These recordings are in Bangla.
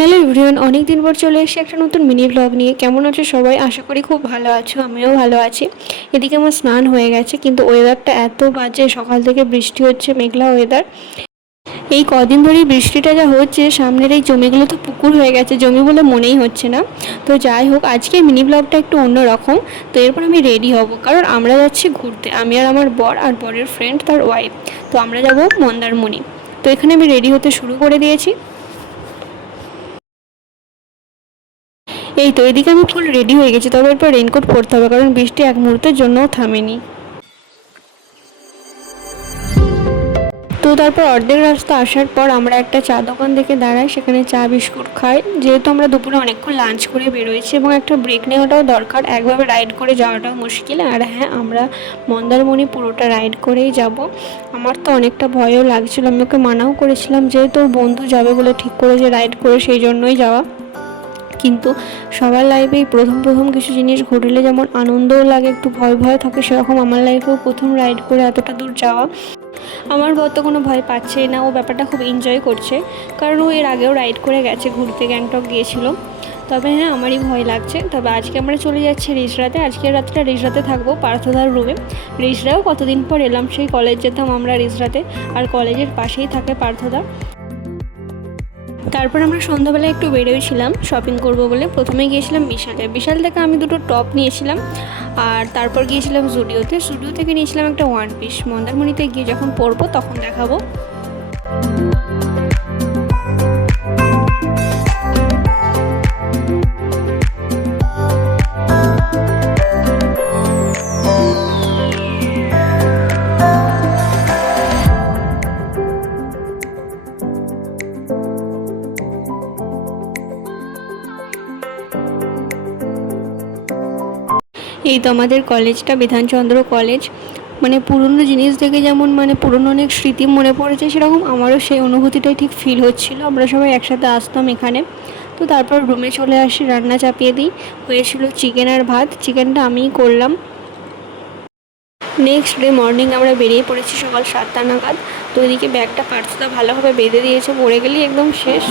হ্যালো এভরিওয়ান, অনেক দিন পর চলে এসে একটা নতুন মিনি ব্লগ নিয়ে। কেমন আছো সবাই? আশা করি খুব ভালো আছো, আমিও ভালো আছি। এদিকে আমার স্নান হয়ে গেছে, কিন্তু ওয়েদারটা এত বাজে, সকাল থেকে বৃষ্টি হচ্ছে, মেঘলা ওয়েদার। এই কদিন ধরেই বৃষ্টিটা যা হচ্ছে, সামনের এই জমিগুলো তো পুকুর হয়ে গেছে, জমি বলে মনেই হচ্ছে না। তো যাই হোক, আজকে মিনি ব্লগটা একটু অন্যরকম। তো এরপর আমি রেডি হব, কারণ আমরা যাচ্ছি ঘুরতে, আমি আর আমার বর আর বরের ফ্রেন্ড তার ওয়াইফ। তো আমরা যাব মন্দারমণি। তো এখানে আমি রেডি হতে শুরু করে দিয়েছি। এই তো এদিকে আমি ফুল রেডি হয়ে গেছি, তবে এরপর রেনকোট পরতে হবে, কারণ বৃষ্টি এক মুহূর্তের জন্যও থামেনি। তো তারপর অর্ধেক রাস্তা আসার পর আমরা একটা চা দোকান থেকে দাঁড়াই, সেখানে চা বিস্কুট খাই। যেহেতু আমরা দুপুরে অনেকক্ষণ লাঞ্চ করে বেরোয়েছি এবং একটা ব্রেক নেওয়াটাও দরকার, একভাবে রাইড করে যাওয়াটাও মুশকিল। আর হ্যাঁ, আমরা মন্দারমণি পুরোটা রাইড করেই যাব। আমার তো অনেকটা ভয়ও লাগছিল, আমি ওকে মানাও করেছিলাম, যেহেতু ওর বন্ধু যাবে বলে ঠিক করেছে রাইড করে, সেই জন্যই যাওয়া। কিন্তু সবার লাইফেই প্রথম প্রথম কিছু জিনিস ঘটলে যেমন আনন্দও লাগে, একটু ভয় ভয় থাকে, সেরকম আমার লাইফেও প্রথম রাইড করে এতটা দূর যাওয়া। আমার বর তো কোনো ভয় পাচ্ছেই না, ও ব্যাপারটা খুব এনজয় করছে, কারণ ও এর আগেও রাইড করে গেছে, ঘুরতে গ্যাংটক গিয়েছিল। তবে হ্যাঁ, আমারই ভয় লাগছে। তবে আজকে আমরা চলে যাচ্ছি রিসরাতে, আজকের রাতটা রিসরাতে থাকবো পার্থদার রুমে। রিসরাও কতদিন পর এলাম, সেই কলেজ যেতাম আমরা রিসরাতে, আর কলেজের পাশেই থাকে পার্থদা। তারপর আমরা সন্ধ্যাবেলায় একটু বেরিয়েছিলাম শপিং করব বলে। প্রথমে গিয়েছিলাম বিশাল থেকে আমি দুটো টপ নিয়েছিলাম, আর তারপর গিয়েছিলাম জুডিও থেকে নিয়েছিলাম একটা ওয়ান পিস। মন্দারমণিতে গিয়ে যখন পরবো তখন দেখাবো। এই তো আমাদের কলেজটা, বিধানচন্দ্র কলেজ। মানে পুরনো জিনিস দেখে যেমন পুরনো অনেক স্মৃতি মনে পড়েছে, সেরকম আমারও সেই অনুভূতিটাই ঠিক ফিল হচ্ছিল। আমরা সবাই একসাথে আসতাম এখানে। তো তারপর রুমে চলে আসি, রান্না চাপিয়ে দিই। হয়েছিল চিকেন আর ভাত, চিকেনটা আমিই করলাম। নেক্সট ডে মর্নিং আমরা বেরিয়ে পড়েছি সকাল 7টা নাগাদ। তো এদিকে ব্যাগটা পার্থদা ভালোভাবে বেঁধে দিয়েছে, পড়ে গেলেই একদম শেষ।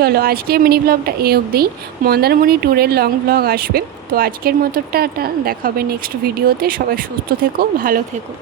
চলো, আজকের মিনি ব্লগটা এই অবধি। মন্দারমণি ট্যুরের লং ব্লগ আসবে। তো আজকের মতো টাটা, দেখা হবে নেক্সট ভিডিওতে। সবাই সুস্থ থেকো, ভালো থেকো।